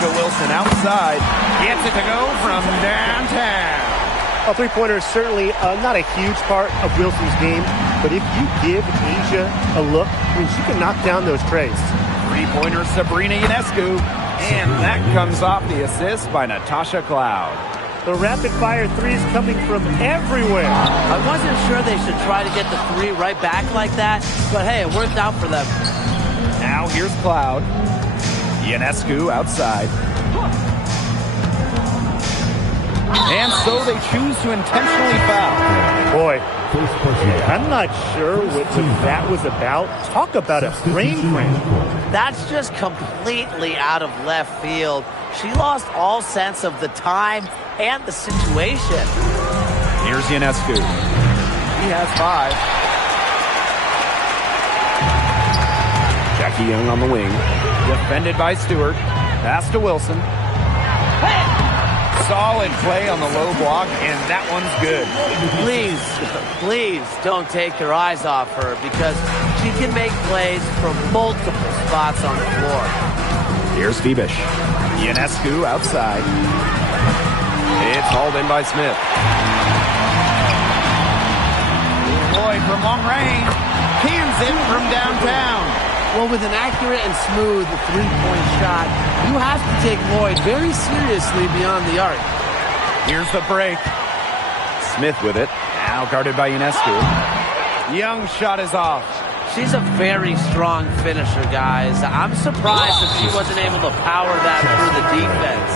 to Wilson outside. Gets it to go from downtown. A three-pointer is certainly not a huge part of Wilson's game, but if you give Asia a look, I mean, she can knock down those trays. Three-pointer Sabrina Ionescu. And that comes off the assist by Natasha Cloud. The rapid-fire threes coming from everywhere. I wasn't sure they should try to get the three right back like that, but hey, it worked out for them. Now here's Cloud. Ionescu outside. And so they choose to intentionally foul. Boy, I'm not sure what that was about. Talk about a brain cramp. That's just completely out of left field. She lost all sense of the time and the situation. Here's Ionescu. He has 5. Jackie Young on the wing. Defended by Stewart. Pass to Wilson. Solid play on the low block, and that one's good. Please don't take your eyes off her, because she can make plays from multiple spots on the floor. Here's Fibish. Ionescu outside. It's hauled in by Smith. Lloyd from long range. Cans it from downtown. Well, with an accurate and smooth three-point shot, you have to take Lloyd very seriously beyond the arc. Here's the break. Smith with it. Now guarded by Ionescu. Young's shot is off. She's a very strong finisher, guys. I'm surprised that she wasn't able to power that through the defense.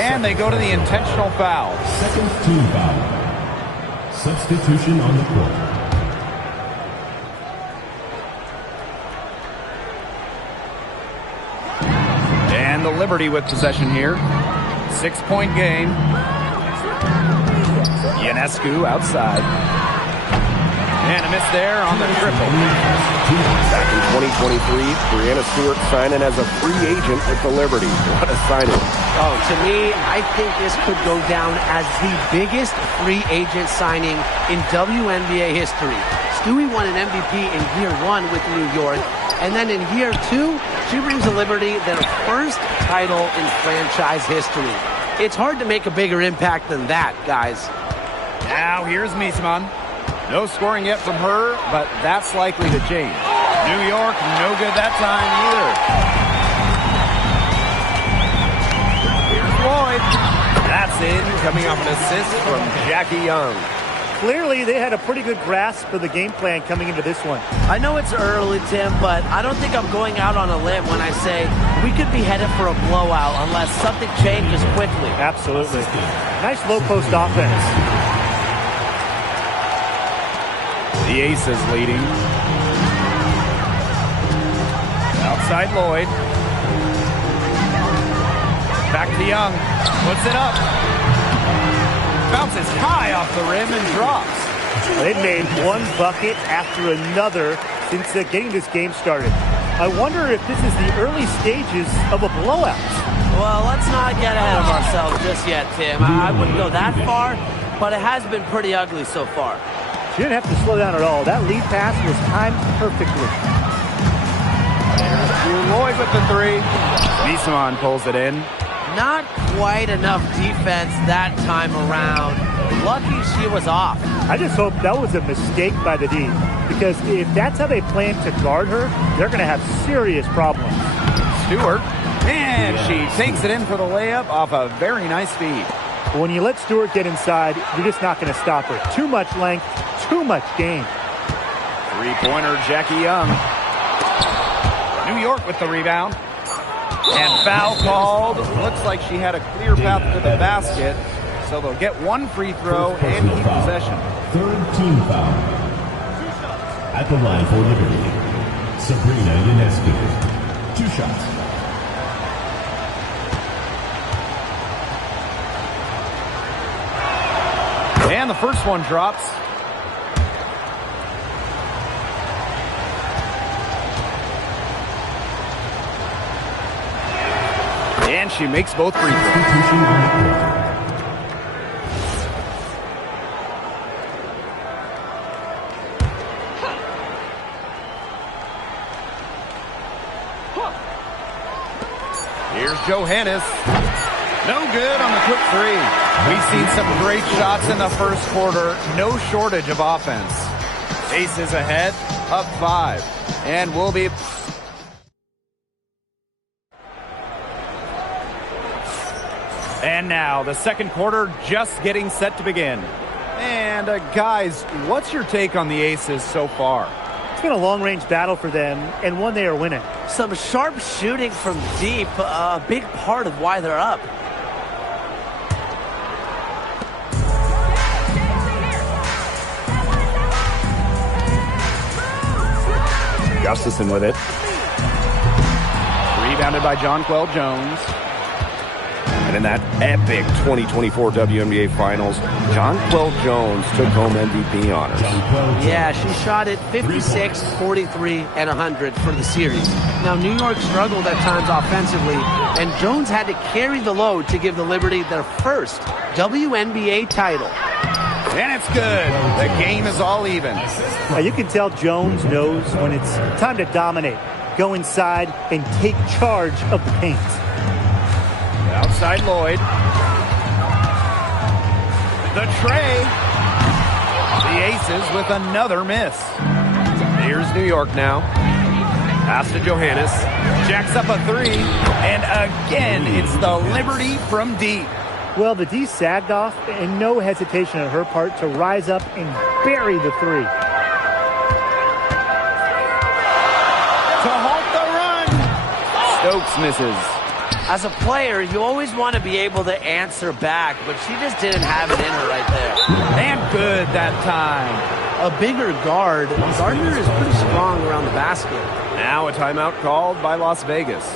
And they go to the intentional foul. Second team foul. Substitution on the court. And the Liberty with possession here. 6-point game. Ionescu outside. And a miss there on the triple. Back in 2023, Brianna Stewart signing as a free agent with the Liberty. What a signing. Oh, to me, I think this could go down as the biggest free agent signing in WNBA history. Stewie won an MVP in year 1 with New York, and then in year 2, she brings the Liberty their first title in franchise history. It's hard to make a bigger impact than that, guys. Now here's Miesman. No scoring yet from her, but that's likely to change. New York, no good that time either. Here's Lloyd. That's in, coming off an assist from Jackie Young. Clearly, they had a pretty good grasp of the game plan coming into this one. I know it's early, Tim, but I don't think I'm going out on a limb when I say we could be headed for a blowout unless something changes quickly. Absolutely. Nice low-post offense. The Aces leading. Outside Lloyd. Back to Young. Puts it up. Bounces high off the rim and drops. They've made one bucket after another since getting this game started. I wonder if this is the early stages of a blowout. Well, let's not get ahead of ourselves just yet, Tim. I wouldn't go that far, but it has been pretty ugly so far. She didn't have to slow down at all. That lead pass was timed perfectly. Lloyd with the 3. Miesman pulls it in. Not quite enough defense that time around. Lucky she was off. I just hope that was a mistake by the D, because if that's how they plan to guard her, they're going to have serious problems. Stewart, and she takes it in for the layup off a very nice feed. When you let Stewart get inside, you're just not going to stop her. Too much length, too much game. Three-pointer Jackie Young. New York with the rebound. And foul called. Looks like she had a clear path to the basket. So they'll get one free throw and keep possession. Third team foul. At the line for Liberty, Sabrina Ionescu. 2 shots. And the first one drops. And she makes both free throws. Here's Johannes. No good on the quick three. We've seen some great shots in the first quarter. No shortage of offense. Aces ahead, up 5. And we'll be... And now, the second quarter just getting set to begin. And guys, what's your take on the Aces so far? It's been a long-range battle for them, and one they are winning. Some sharp shooting from deep, a big part of why they're up. Gustafson with it. Rebounded by Jonquel Jones. And in that epic 2024 WNBA Finals, Jonquel Jones took home MVP honors. Yeah, she shot it 56, 43, and 100 for the series. Now, New York struggled at times offensively, and Jones had to carry the load to give the Liberty their first WNBA title. And it's good. The game is all even. Now, you can tell Jones knows when it's time to dominate, go inside, and take charge of the paint. Outside Lloyd. The tray. The Aces with another miss. Here's New York now. Pass to Johannes. Jacks up a 3. And again, it's the Liberty from deep. Well, the D sagged off, and no hesitation on her part to rise up and bury the 3. To halt the run. Stokes misses. As a player, you always want to be able to answer back, but she just didn't have it in her right there. And good that time. A bigger guard, Gardner is pretty strong around the basket. Now a timeout called by Las Vegas.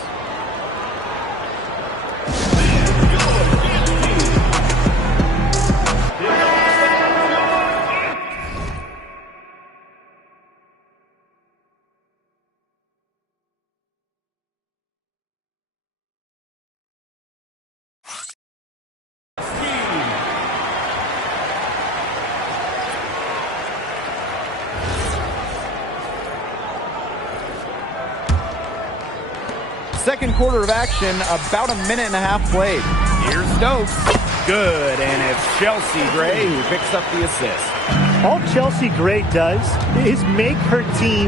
Second quarter of action, about a minute and a half played. Here's Stokes. Good, and it's Chelsea Gray who picks up the assist. All Chelsea Gray does is make her team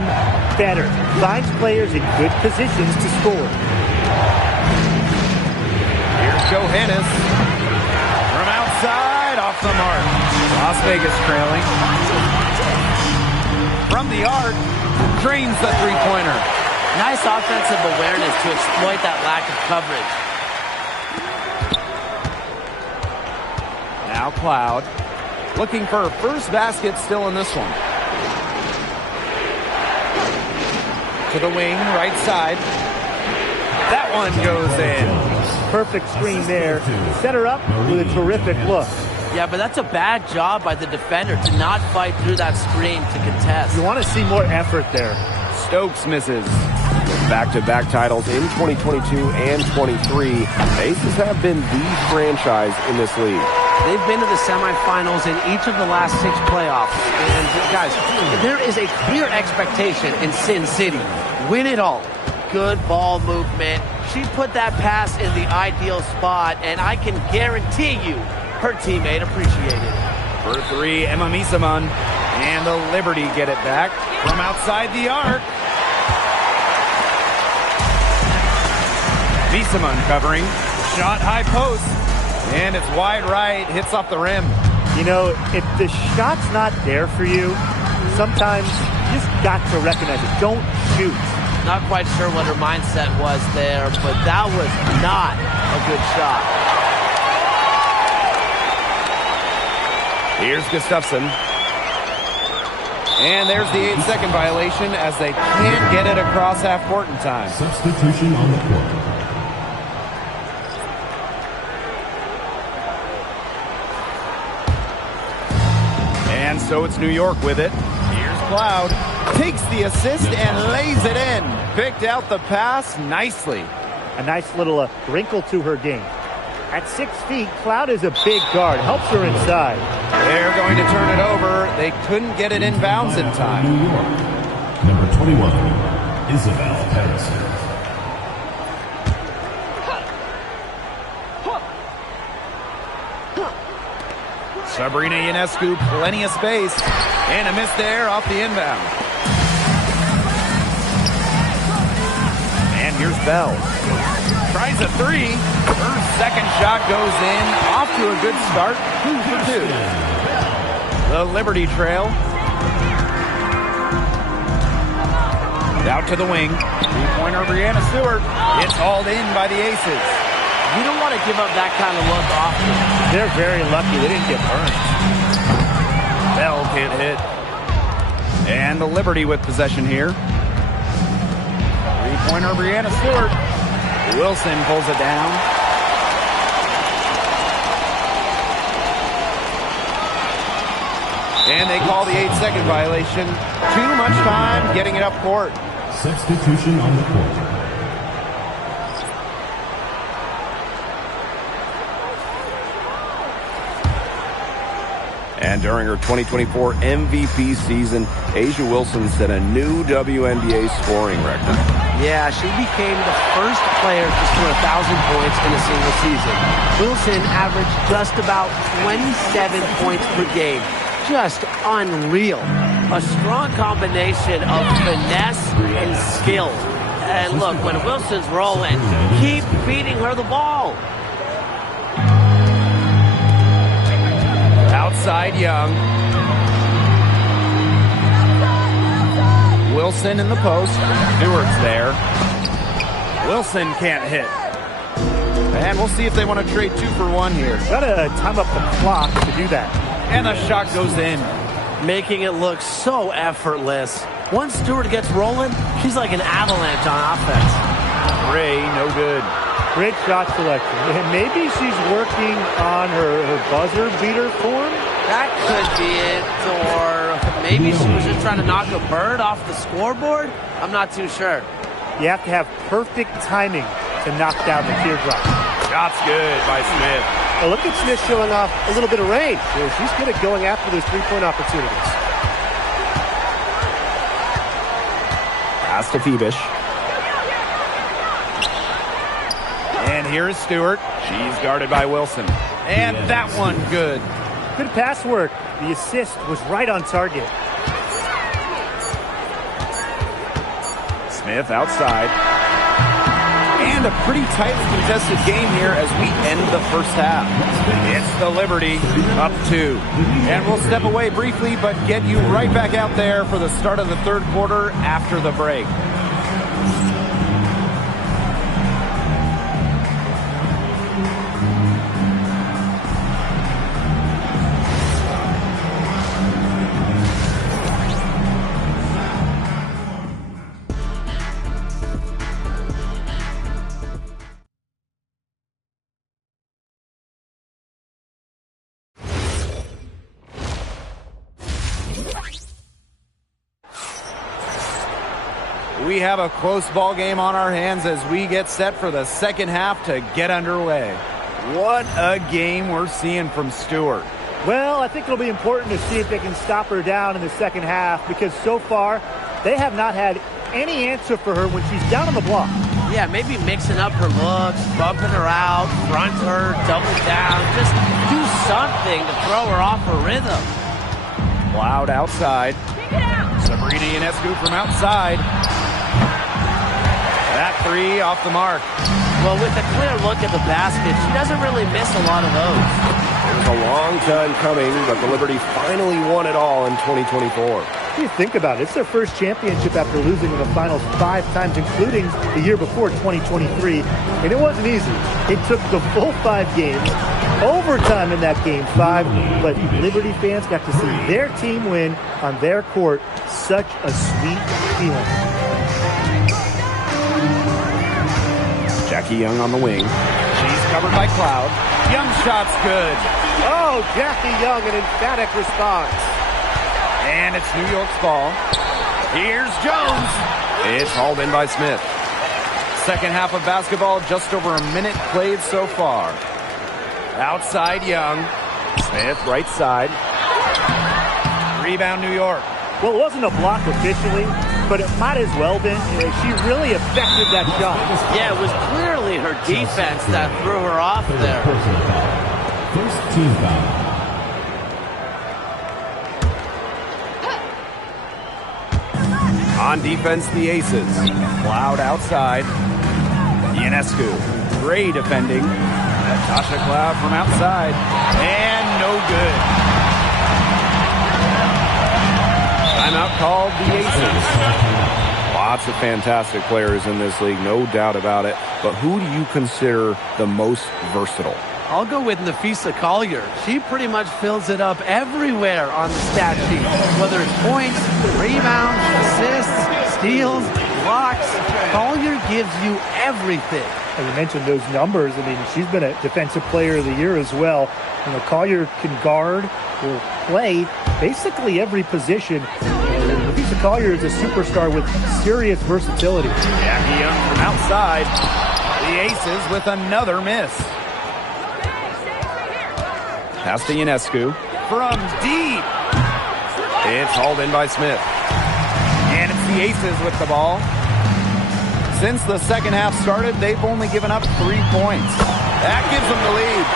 better. Finds players in good positions to score. Here's Johannes. From outside, off the mark. Las Vegas trailing. From the arc, drains the three-pointer. Nice offensive awareness to exploit that lack of coverage. Now Cloud, looking for her first basket still in this one. To the wing, right side. That one goes in. Perfect screen there. Set her up with a terrific look. Yeah, but that's a bad job by the defender to not fight through that screen to contest. You want to see more effort there. Stokes misses. Back-to-back titles in 2022 and 23. The Aces have been the franchise in this league. They've been to the semifinals in each of the last 6 playoffs. And guys, there is a clear expectation in Sin City. Win it all. Good ball movement. She put that pass in the ideal spot, and I can guarantee you her teammate appreciated it. For 3, Emma Misaman. And the Liberty get it back from outside the arc. Misaman covering. Shot high post. And it's wide right. Hits off the rim. You know, if the shot's not there for you, sometimes you just got to recognize it. Don't shoot. Not quite sure what her mindset was there, but that was not a good shot. Here's Gustafson. And there's the 8-second violation as they can't get it across half court in time. Substitution on the court. And so it's New York with it. Here's Cloud. Takes the assist and lays it in. Picked out the pass nicely. A nice little wrinkle to her game. At 6 feet, Cloud is a big guard. Helps her inside. They're going to turn it over. They couldn't get it inbounds in time. New York. Number 21, Isabel Harrison. Sabrina Ionescu, plenty of space. And a miss there off the inbound. And here's Bell. Tries a three. Her second shot goes in. Off to a good start. 2 for 2. The Liberty trail. Out to the wing. Three-pointer, Brianna Stewart. It's hauled in by the Aces. You don't want to give up that kind of look often. They're very lucky they didn't get burned. Bell can't hit. And the Liberty with possession here. Three-pointer, Brianna Stewart. Wilson pulls it down. And they call the 8-second violation. Too much time getting it up court. Substitution on the court. And during her 2024 MVP season, A'ja Wilson set a new WNBA scoring record. Yeah, she became the first player to score 1,000 points in a single season. Wilson averaged just about 27 points per game. Just unreal. A strong combination of finesse and skill. And look, when Wilson's rolling, keep feeding her the ball. Outside Young. Wilson in the post. Stewart's there. Wilson can't hit. And we'll see if they want to trade 2 for 1 here. Gotta time up the clock to do that. And the shot goes in. Making it look so effortless. Once Stewart gets rolling, she's like an avalanche on offense. Ray, no good. Great shot selection. And maybe she's working on her buzzer beater form. That could be it. Or maybe she was just trying to knock a bird off the scoreboard. I'm not too sure. You have to have perfect timing to knock down the teardrop. Shot's good by Smith. Well, look at Smith showing off a little bit of range. She's good at going after those three-point opportunities. Pass to Phoebish. And here is Stewart. She's guarded by Wilson. And that one good. Good pass work. The assist was right on target. Smith outside. And a pretty tightly contested game here as we end the first half. It's the Liberty up 2. And we'll step away briefly, but get you right back out there for the start of the third quarter after the break. We have a close ball game on our hands as we get set for the second half to get underway. What a game we're seeing from Stewart. Well, I think it'll be important to see if they can stop her down in the second half because so far they have not had any answer for her when she's down on the block. Yeah, maybe mixing up her looks, bumping her out, front her, double down. Just do something to throw her off her rhythm. Loud outside. Sabrina Ionescu from outside. That three off the mark. Well, with a clear look at the basket, she doesn't really miss a lot of those. It was a long time coming, but the Liberty finally won it all in 2024. What do you think about it? It's their first championship after losing in the finals 5 times, including the year before, 2023. And it wasn't easy. It took the full 5 games, overtime in that game 5, but Liberty fans got to see their team win on their court. Such a sweet feeling. Jackie Young on the wing. She's covered by Cloud. Young shot's good. Oh, Jackie Young, an emphatic response. And it's New York's ball. Here's Jones. It's hauled in by Smith. Second half of basketball, just over a minute played so far. Outside Young. Smith right side. Rebound New York. Well, it wasn't a block officially, but it might as well been. She really affected that shot. Yeah, it was clearly her defense that threw her off there. First team foul. On defense, the Aces. Cloud outside. Ionescu. Great defending. Natasha Cloud from outside. And no good. Timeout called the Aces. Lots of fantastic players in this league, no doubt about it. But who do you consider the most versatile? I'll go with Nafisa Collier. She pretty much fills it up everywhere on the stat sheet, whether it's points, rebounds, assists, steals, blocks. Collier gives you everything. And you mentioned those numbers. I mean, she's been a defensive player of the year as well. You know, Collier can guard or play basically every position. And Nafisa Collier is a superstar with serious versatility. Jackie Young from outside. The Aces with another miss. Pass to Ionescu from deep. It's hauled in by Smith. And it's the Aces with the ball. Since the second half started, they've only given up 3 points. That gives them the lead.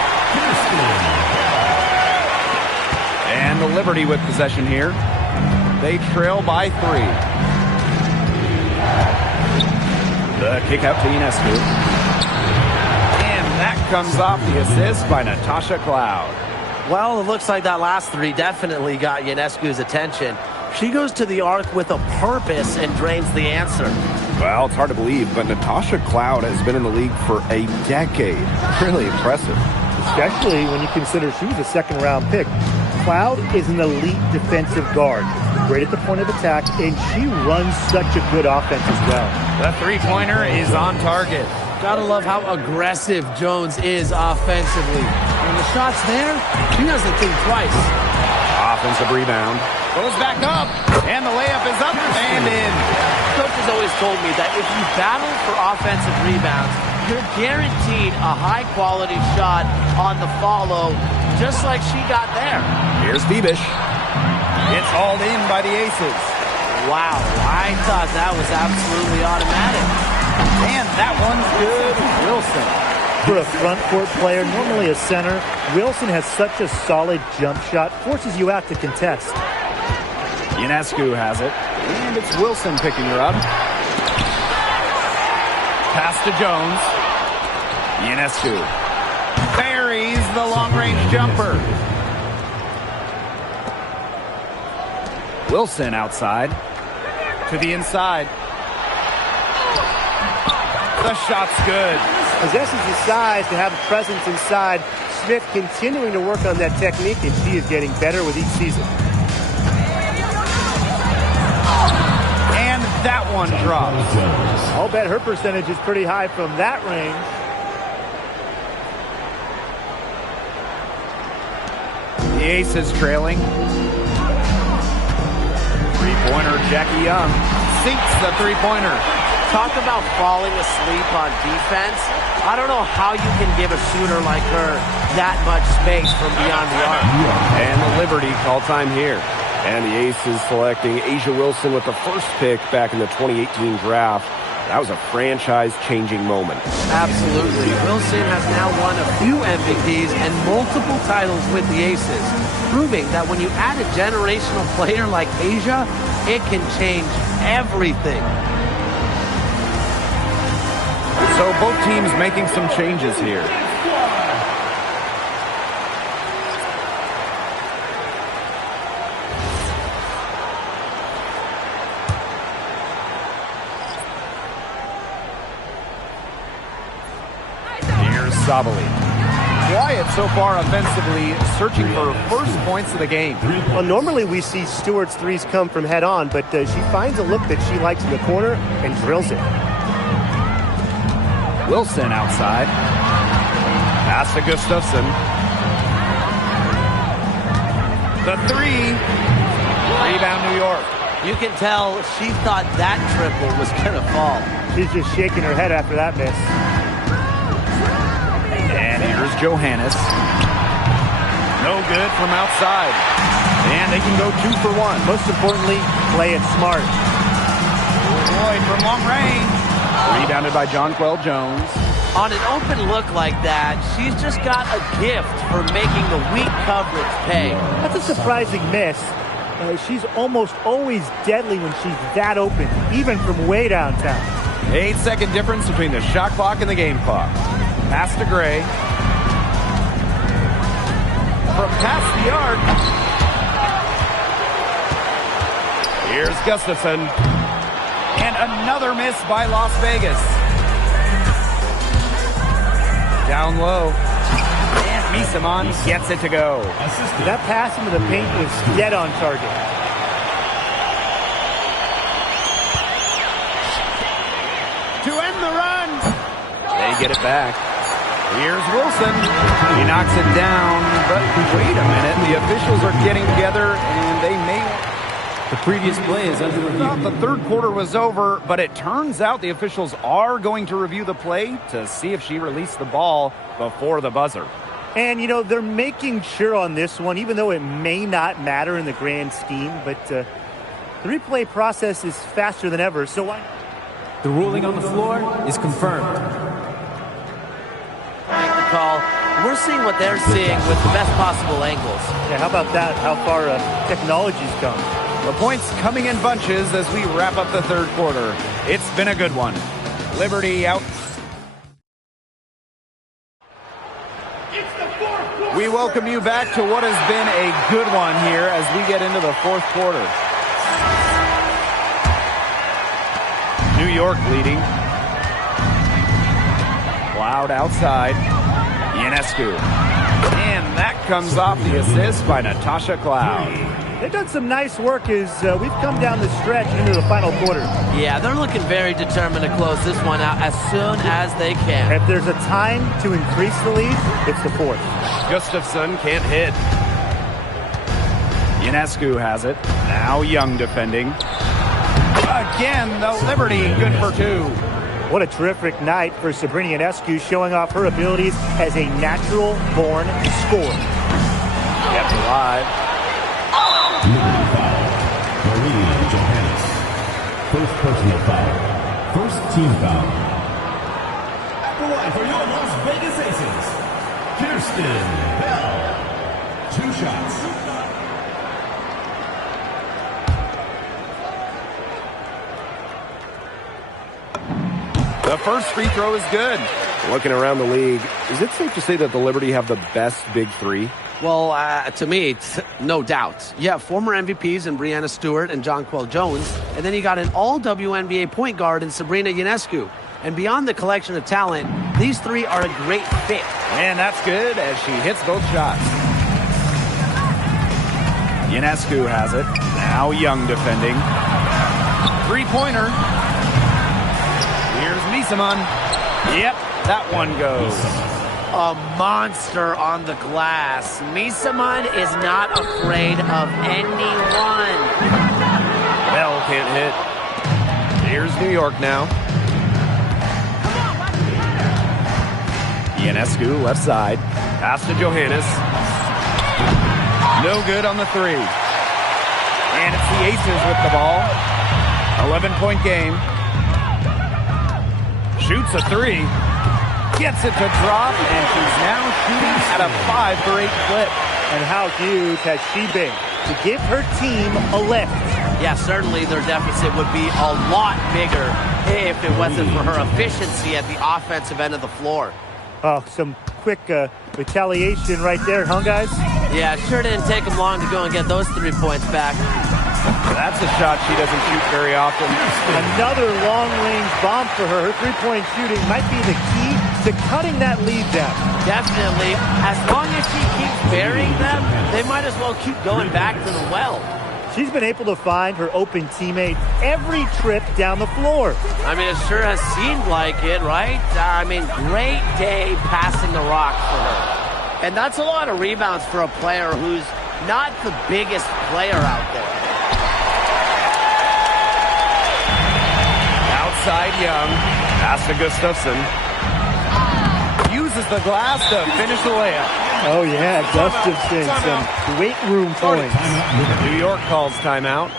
And the Liberty with possession here. They trail by 3. The kick out to Ionescu. And that comes off the assist by Natasha Cloud. Well, it looks like that last 3 definitely got Ionescu's attention. She goes to the arc with a purpose and drains the answer. Well, it's hard to believe, but Natasha Cloud has been in the league for a decade. Really impressive. Especially when you consider she was a second-round pick. Cloud is an elite defensive guard. Great at the point of attack, and she runs such a good offense as well. The three-pointer is on target. Gotta love how aggressive Jones is offensively. When the shot's there, she doesn't think twice. Offensive rebound. Goes back up, and the layup is up and in. Coach has always told me that if you battle for offensive rebounds, you're guaranteed a high-quality shot on the follow, just like she got there. Here's Bebish. It's hauled in by the Aces. Wow, I thought that was absolutely automatic. And that one's good. Wilson. For a front court player, normally a center, Wilson has such a solid jump shot, forces you out to contest. Ionescu has it. And it's Wilson picking her up. Pass to Jones. Ionescu buries the long-range jumper. Wilson outside. To the inside. The shot's good. Possesses the size to have a presence inside. Smith continuing to work on that technique, and she is getting better with each season. And that one drops. I'll bet her percentage is pretty high from that range. The Aces trailing. Three-pointer, Jackie Young sinks the three-pointer. Talk about falling asleep on defense. I don't know how you can give a shooter like her that much space from beyond the arc. And the Liberty call time here. And the Aces selecting Asia Wilson with the first pick back in the 2018 draft. That was a franchise-changing moment. Absolutely. Wilson has now won a few MVPs and multiple titles with the Aces, proving that when you add a generational player like Asia, it can change everything. So both teams making some changes here. Here's Sabali. Quiet so far offensively, searching for first points of the game. Well, normally we see Stewart's threes come from head on, but she finds a look that she likes in the corner and drills it. Wilson outside. Pass to Gustafson. The three. Rebound New York. You can tell she thought that triple was going to fall. She's just shaking her head after that miss. And here's Johannes. No good from outside. And they can go 2 for 1. Most importantly, play it smart. Boyd from long range. Rebounded by Jonquel Jones. On an open look like that, she's just got a gift for making the weak coverage pay. That's a surprising miss. She's almost always deadly when she's that open, even from way downtown. 8-second difference between the shot clock and the game clock. Pass to Gray. From past the arc. Here's Gustafson. And another miss by Las Vegas. Down low. And Misamon gets it to go. That pass into the paint was dead on target. To end the run. They get it back. Here's Wilson. He knocks it down, but wait a minute. The officials are getting together, and they may... The previous play is under review. Thought the third quarter was over, but it turns out the officials are going to review the play to see if she released the ball before the buzzer. And, you know, they're making sure on this one, even though it may not matter in the grand scheme, but the replay process is faster than ever, so why... The ruling on the floor is confirmed. Make the call. We're seeing what they're seeing with the best possible angles. Yeah, how about that? How far technology's come. The points coming in bunches as we wrap up the third quarter. It's been a good one. Liberty out. We welcome you back to what has been a good one here as we get into the fourth quarter. New York leading. Cloud outside. Ionescu. And that comes off the assist by Natasha Cloud. They've done some nice work as we've come down the stretch into the final quarter. Yeah, they're looking very determined to close this one out as soon as they can. If there's a time to increase the lead, it's the fourth. Gustafson can't hit. Ionescu has it. Now Young defending. Again, the Liberty good for two. What a terrific night for Sabrina Ionescu, showing off her abilities as a natural-born scorer. Kept alive. Liberty foul. Maria Johannes. First personal foul. First team foul. At the line for your Las Vegas Aces, Kirsten Bell. 2 shots. The first free throw is good. Looking around the league, is it safe to say that the Liberty have the best big three? Well, to me, it's no doubt. You have former MVPs in Breanna Stewart and Jonquel Jones, and then you got an all-WNBA point guard in Sabrina Ionescu. And beyond the collection of talent, these three are a great fit. And that's good as she hits both shots. Ionescu has it. Now Young defending. Three-pointer. Here's Misamon. Yep, that one goes. A monster on the glass. Misamon is not afraid of anyone. Bell can't hit. Here's New York now. Ionescu left side. Pass to Johannes. No good on the three. And it's the Aces with the ball. 11-point game. Shoots a three. Gets it to drop, and she's now shooting at a 5-for-8 clip. And how huge has she been to give her team a lift? Yeah, certainly their deficit would be a lot bigger if it wasn't for her efficiency at the offensive end of the floor. Oh, some quick retaliation right there, huh, guys? Yeah, sure didn't take them long to go and get those 3 points back. That's a shot she doesn't shoot very often. Another long-range bomb for her. Her three-point shooting might be the key to cutting that lead down. Definitely. As long as she keeps burying them, they might as well keep going back to the well. She's been able to find her open teammate every trip down the floor. I mean, it sure has seemed like it, right? I mean, great day passing the rock for her. And that's a lot of rebounds for a player who's not the biggest player out there. Outside Young. Pass to Gustafson. Uses the glass to finish the layup. Oh, yeah, Gustafson, some weight room points. New York calls timeout.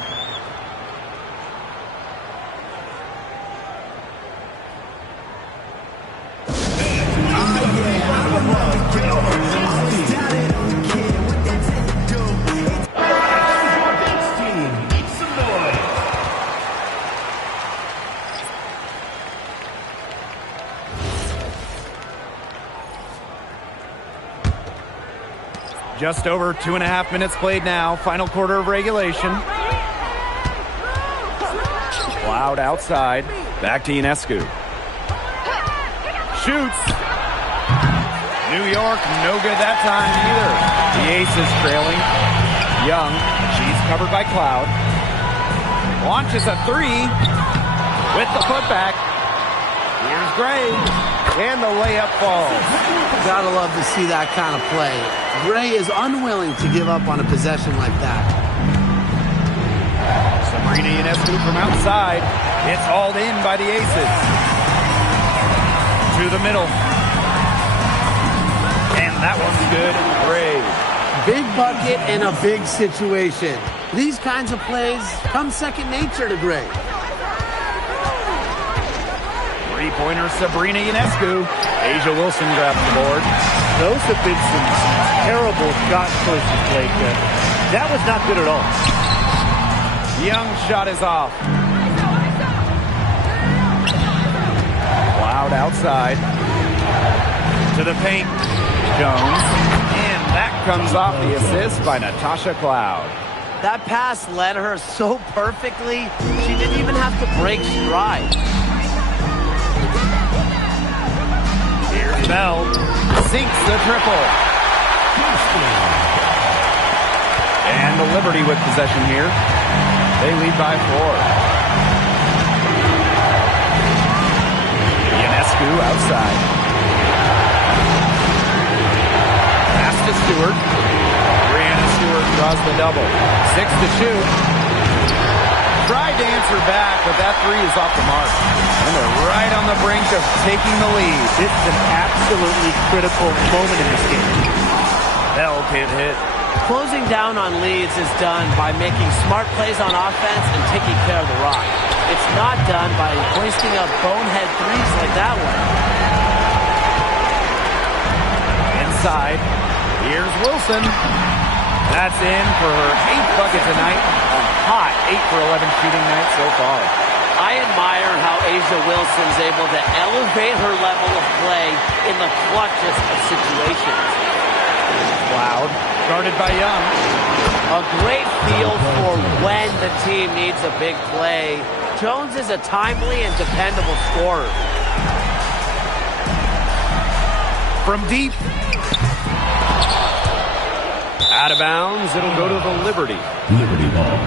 Just over 2.5 minutes played now. Final quarter of regulation. Cloud outside. Back to Ionescu. Shoots. New York, no good that time either. The Ace is trailing. Young, she's covered by Cloud. Launches a three with the putback. Here's Gray, and the layup falls. Gotta love to see that kind of play. Gray is unwilling to give up on a possession like that. Sabrina Ionescu from outside. It's hauled in by the Aces. To the middle. And that one's good. Gray. Big bucket in a big situation. These kinds of plays come second nature to Gray. Three-pointer Sabrina Ionescu. Asia Wilson grabs the board. Those have been some terrible shot choices played there. That was not good at all. Young's shot is off. Cloud outside. To the paint. Jones. And that comes off the assist by Natasha Cloud. That pass led her so perfectly, she didn't even have to break stride. Here's Bell. Sinks the triple. And the Liberty with possession here. They lead by 4. Ionescu outside. Pass to Stewart. Brianna Stewart draws the double. 6 to shoot. Tried to answer back, but that three is off the mark. And they're right on the brink of taking the lead. This is an absolutely critical moment in this game. Bell can't hit. Closing down on leads is done by making smart plays on offense and taking care of the rock. It's not done by hoisting up bonehead threes like that one. Inside. Here's Wilson. That's in for her 8th bucket tonight. A hot 8 for 11 shooting night so far. I admire how Asia Wilson's able to elevate her level of play in the clutchest of situations. Cloud, guarded by Young. A great feel for when the team needs a big play. Jones is a timely and dependable scorer. From deep. Out of bounds, it'll go to the Liberty. Liberty ball.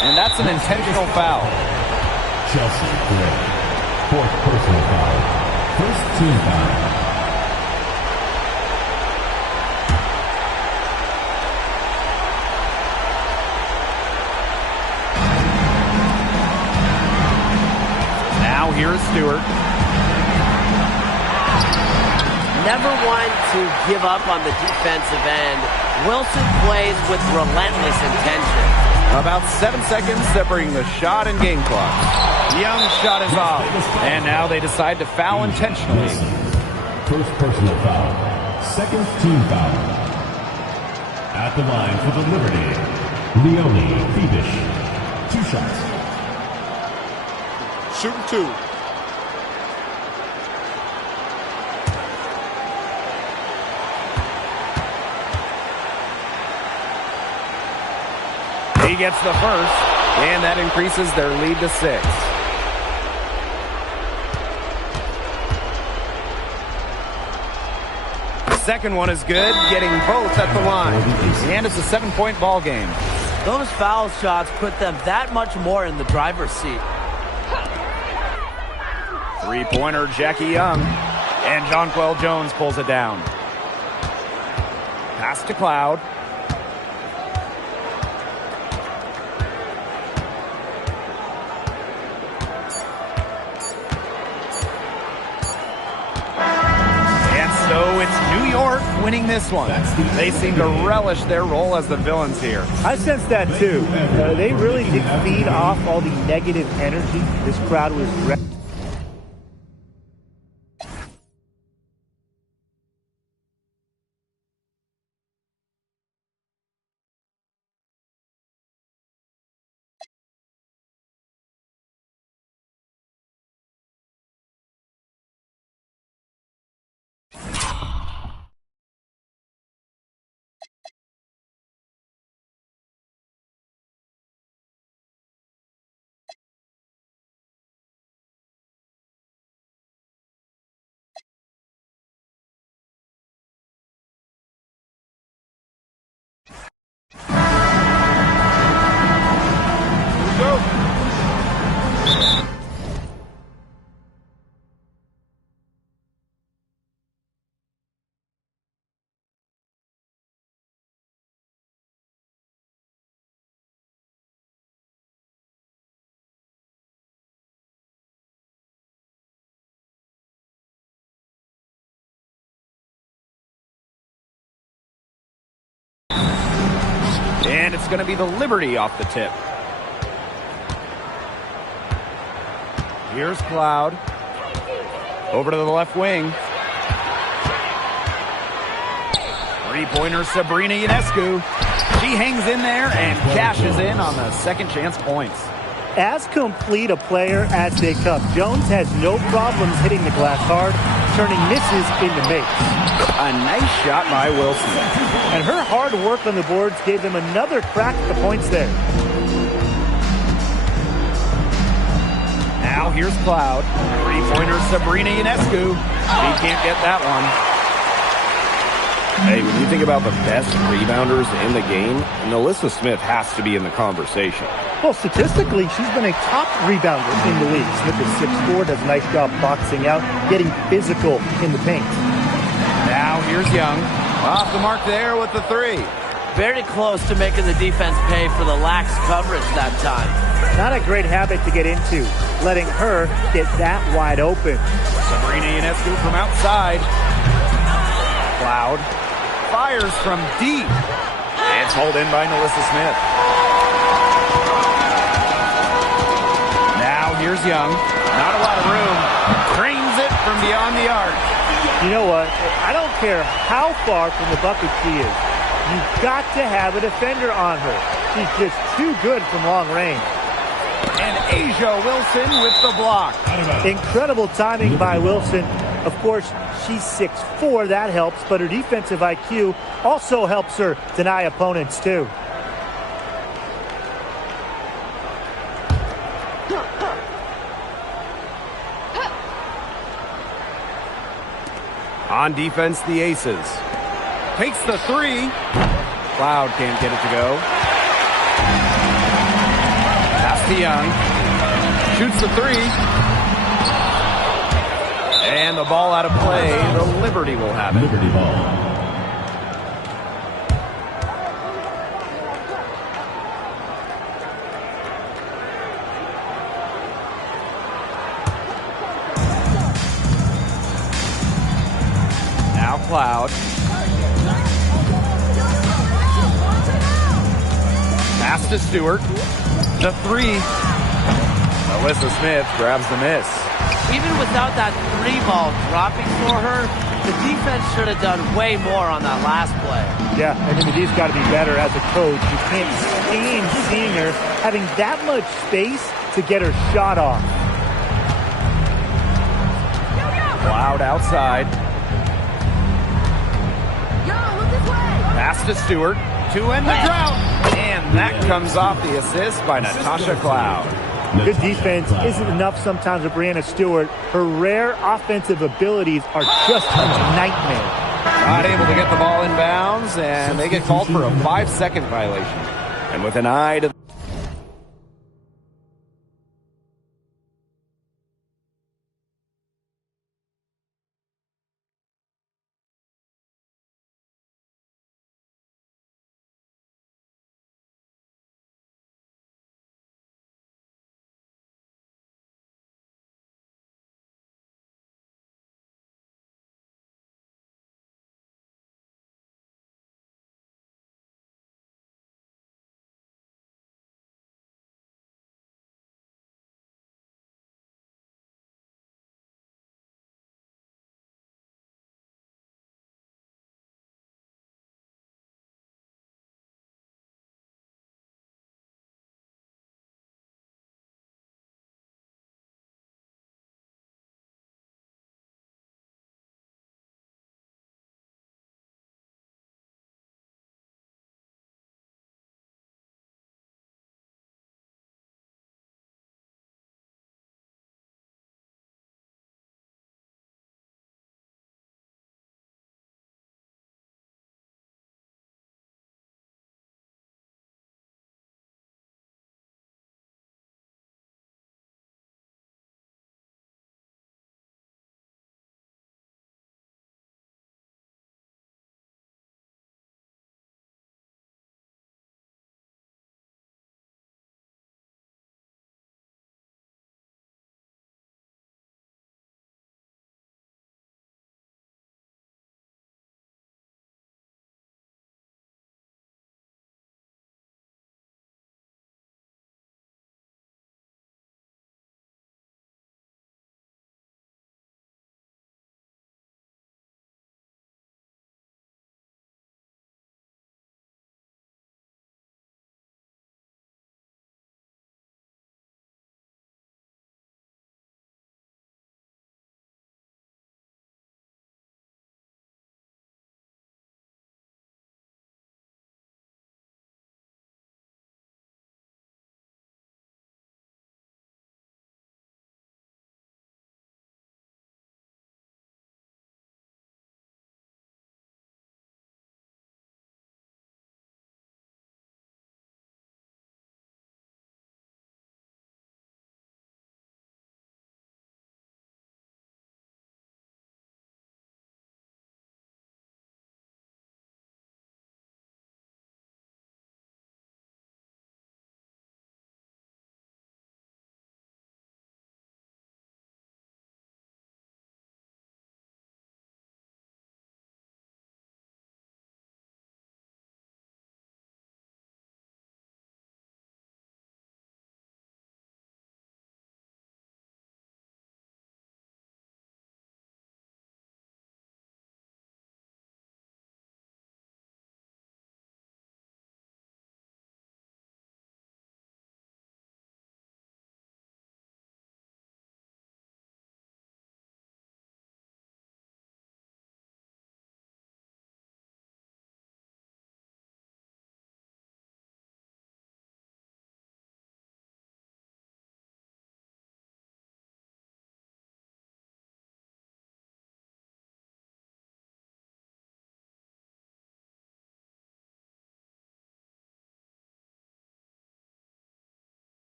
And that's an intentional foul. Chelsea Gray. 4th personal foul. 1st team foul. Now here's Stewart. Never one to give up on the defensive end. Wilson plays with relentless intention. About 7 seconds separating the shot and game clock. Young's shot is off. And now they decide to foul intentionally. 1st personal foul. 2nd team foul. At the line for the Liberty, Leonie Phoebish. 2 shots. Shooting 2. He gets the first, and that increases their lead to 6. The second one is good, getting both at the line. And it's a 7-point ball game. Those foul shots put them that much more in the driver's seat. Three-pointer, Jackie Young. And Jonquel Jones pulls it down. Pass to Cloud. So it's New York winning this one. They seem to relish their role as the villains here. I sense that too. They really did feed off all the negative energy this crowd was And it's going to be the Liberty off the tip. Here's Cloud. Over to the left wing. Three-pointer Sabrina Ionescu. She hangs in there and cashes in on the second chance points. As complete a player as they come, Jones has no problems hitting the glass hard, turning misses into makes. A nice shot by Wilson. And her hard work on the boards gave them another crack at the points there. Now here's Cloud. Three-pointer Sabrina Ionescu. She can't get that one. Hey, when you think about the best rebounders in the game, Melissa Smith has to be in the conversation. Well, statistically, she's been a top rebounder in the league. Smith is 6'4", does a nice job boxing out, getting physical in the paint. Now here's Young. Off the mark there with the three. Very close to making the defense pay for the lax coverage that time. Not a great habit to get into, letting her get that wide open. Sabrina Ionescu from outside. Cloud fires from deep. It's hauled in by Melissa Smith. Now here's Young. Not a lot of room. Cranes it from beyond the arc. You know what? I don't care how far from the bucket she is. You've got to have a defender on her. She's just too good from long range. And Asia Wilson with the block. Incredible timing by Wilson. Of course, she's 6'4", that helps, but her defensive IQ also helps her deny opponents too. On defense, the Aces. Takes the three. Cloud can't get it to go. Pass to Young. Shoots the three. And the ball out of play. The Liberty will have it. Liberty ball. Now Cloud. Pass to Stewart. The three. Melissa Smith grabs the miss. Even without that three ball dropping for her, the defense should have done way more on that last play. Yeah, and D's got to be better as a coach. You can't stand seeing her having that much space to get her shot off. Cloud outside. Pass to Stewart to end the drought. And that comes off the assist by Natasha Cloud. Good defense isn't enough sometimes with Brianna Stewart. Her rare offensive abilities are just a nightmare. Not able to get the ball in bounds, and they get called for a 5-second violation. And with an eye to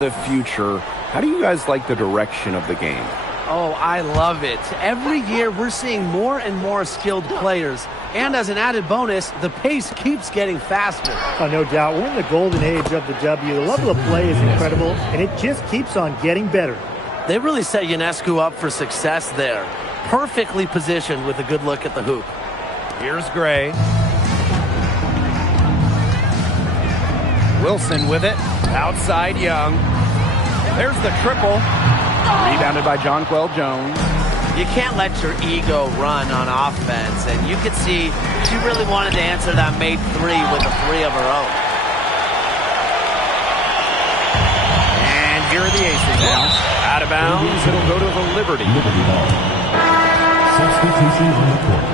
The future, how do you guys like the direction of the game? Oh, I love it. Every year we're seeing more and more skilled players. And as an added bonus, the pace keeps getting faster. Oh, no doubt. We're in the golden age of the W. The level of play is incredible, and it just keeps on getting better. They really set Ionescu up for success there. Perfectly positioned with a good look at the hoop. Here's Gray. Wilson with it. Outside Young. There's the triple. Rebounded by Jonquel Jones. You can't let your ego run on offense. And you could see she really wanted to answer that made three with a three of her own. And here are the Aces now. Out of bounds. It'll go to the Liberty. Liberty ball. Substitution on the court.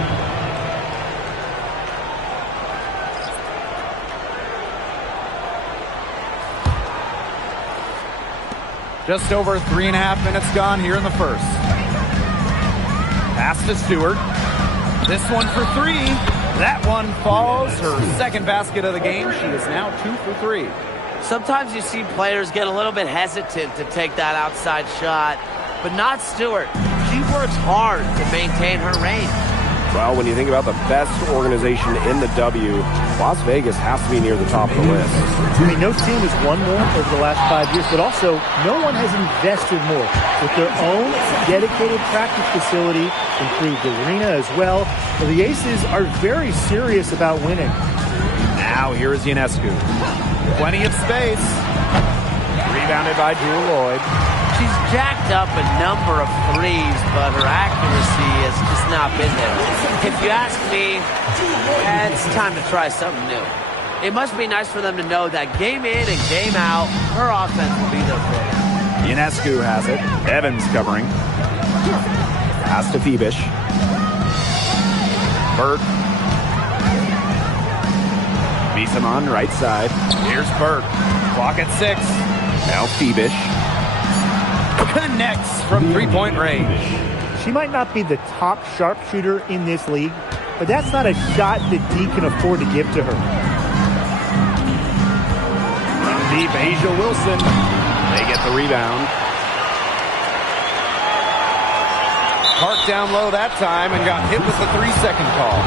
Just over 3.5 minutes gone here in the first. Pass to Stewart. This one for three. That one falls. Her second basket of the game. She is now 2 for 3. Sometimes you see players get a little bit hesitant to take that outside shot, but not Stewart. She works hard to maintain her range. Well, when you think about the best organization in the W, Las Vegas has to be near the top of the list. I mean, no team has won more over the last 5 years, but also no one has invested more with their own dedicated practice facility, improved arena as well. So the Aces are very serious about winning. Now here is Ionescu. Plenty of space. Rebounded by Drew Lloyd. She's jacked up a number of threes, but her accuracy has just not been there. If you ask me, it's time to try something new. It must be nice for them to know that game in and game out, her offense will be there for them. Ionescu has it. Evans covering. Pass to Phoebish. Burke. Beats him on right side. Here's Burke. Clock at 6. Now Phoebish. Connects from three-point range. She might not be the top sharpshooter in this league, but that's not a shot that D can afford to give to her. From deep, Asia Wilson. They get the rebound. Parked down low that time and got hit with the 3-second call.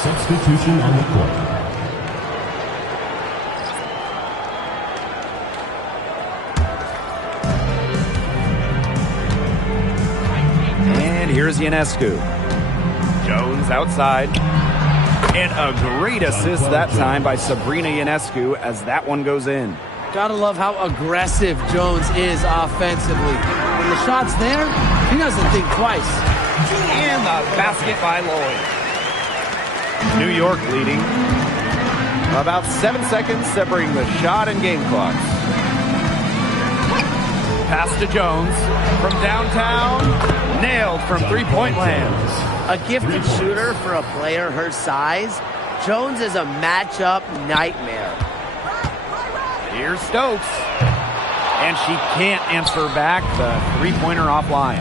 Substitution on the court. Here's Ionescu. Jones outside. And a great assist that time by Sabrina Ionescu as that one goes in. Gotta love how aggressive Jones is offensively. When the shot's there, he doesn't think twice. And the basket by Lloyd. New York leading. About 7 seconds separating the shot and game clocks. Pass to Jones from downtown. Nailed from three-point land. A gifted shooter for a player her size. Jones is a matchup nightmare. Here's Stokes. And she can't answer back the three-pointer offline.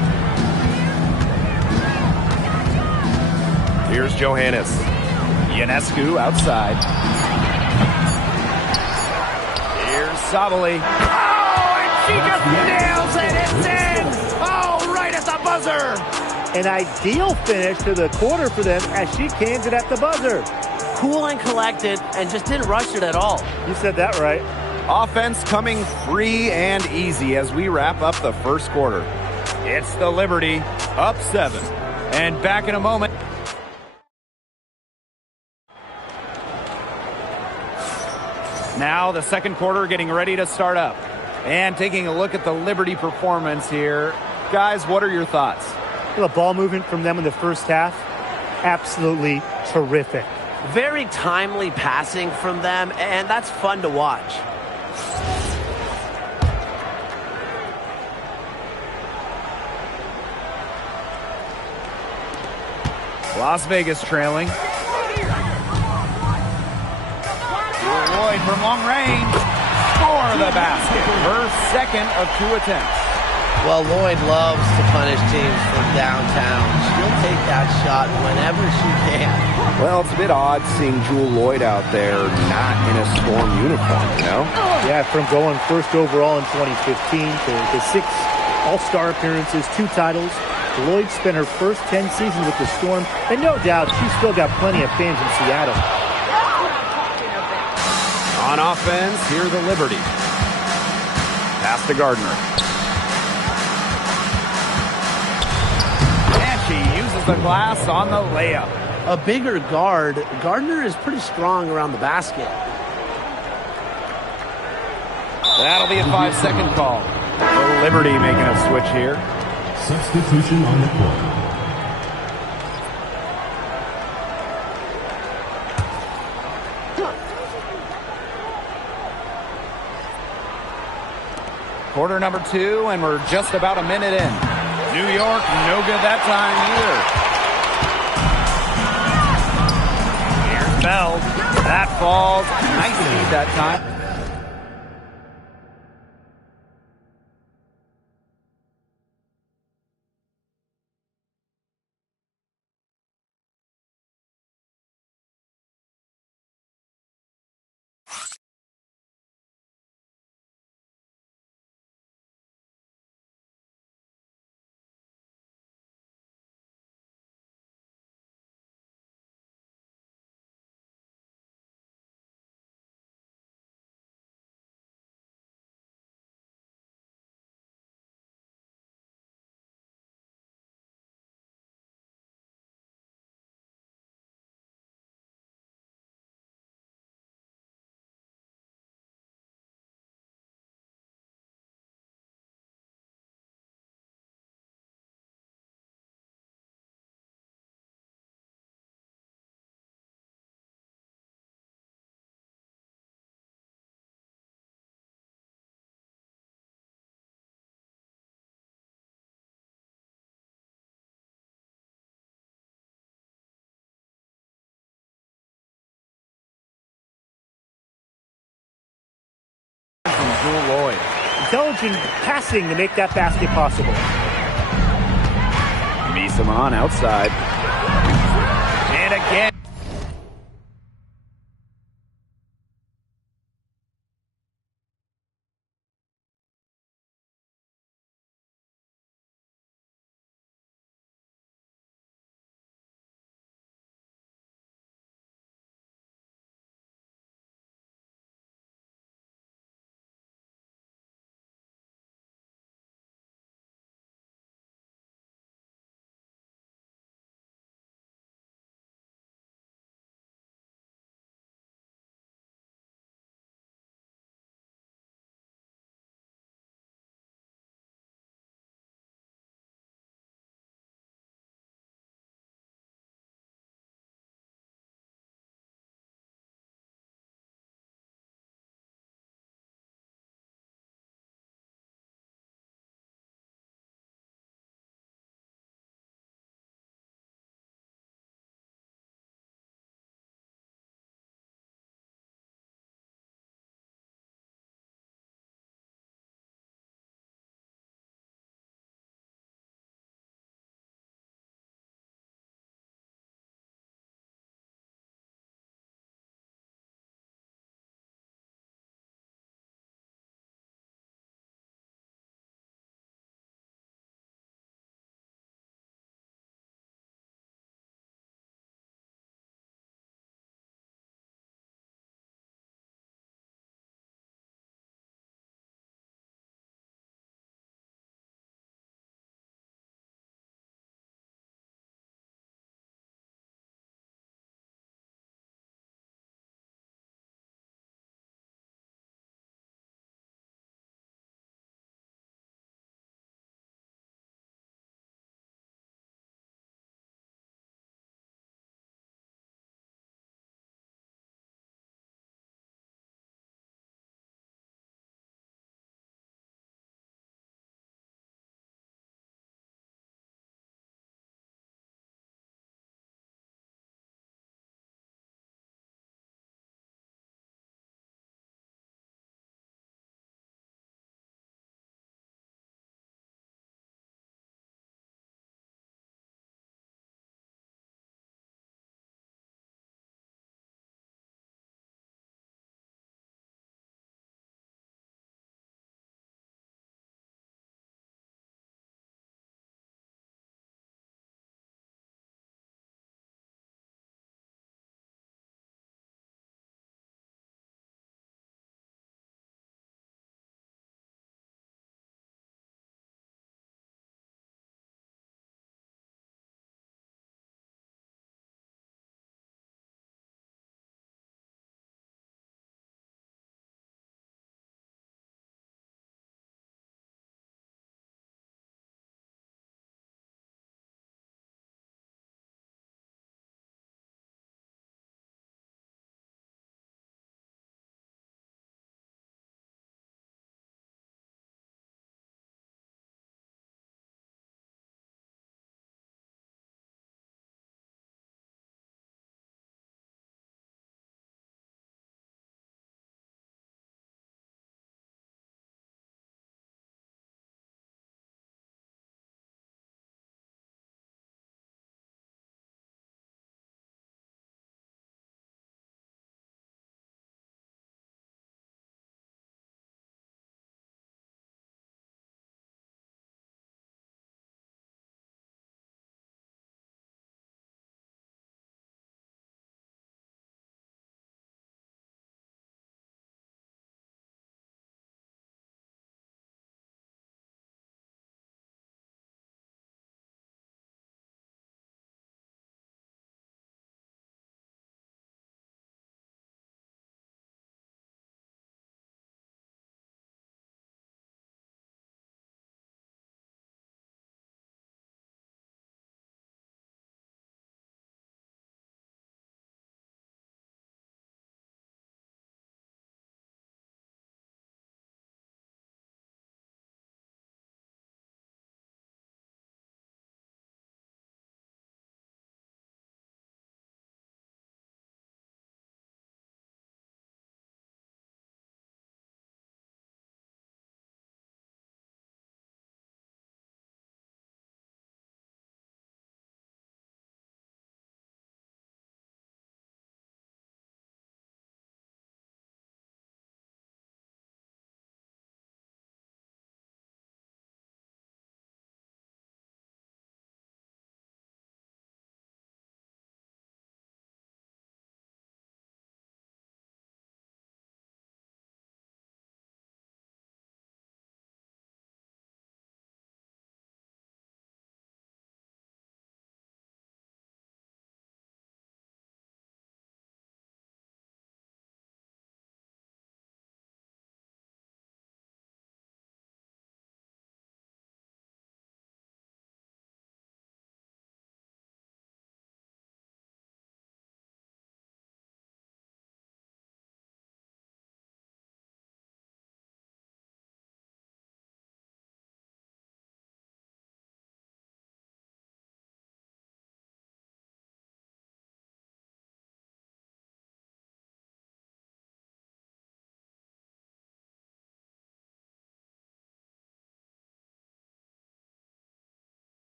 Here's Johannes. Ionescu outside. Here's Sabali. Oh, and she just nails it. It's in. Oh, right at the buzzer. An ideal finish to the quarter for them as she cans it at the buzzer. Cool and collected and just didn't rush it at all. You said that right. Offense coming free and easy as we wrap up the first quarter. It's the Liberty, up 7. And back in a moment. Now the second quarter getting ready to start up. And taking a look at the Liberty performance here. Guys, what are your thoughts? The ball movement from them in the first half, absolutely terrific. Very timely passing from them, and that's fun to watch. Las Vegas trailing. Lloyd from long range. Score the basket. Her second of 2 attempts. Well, Lloyd loves to punish teams from downtown. She'll take that shot whenever she can. Well, it's a bit odd seeing Jewel Lloyd out there not in a Storm uniform, you know? Yeah, from going first overall in 2015 to 6 All-Star appearances, 2 titles. Lloyd spent her first 10 seasons with the Storm, and no doubt she's still got plenty of fans in Seattle. On offense, here's the Liberty. Pass to Gardner. And she uses the glass on the layup. A bigger guard, Gardner is pretty strong around the basket. That'll be a 5-second call. The Liberty making a switch here. Substitution on the court. Quarter number 2, and we're just about a minute in. New York, no good that time either. Here's Bell. That falls. Nice lead that time. Jewel Lloyd. Intelligent passing to make that basket possible. Misaman outside. And again,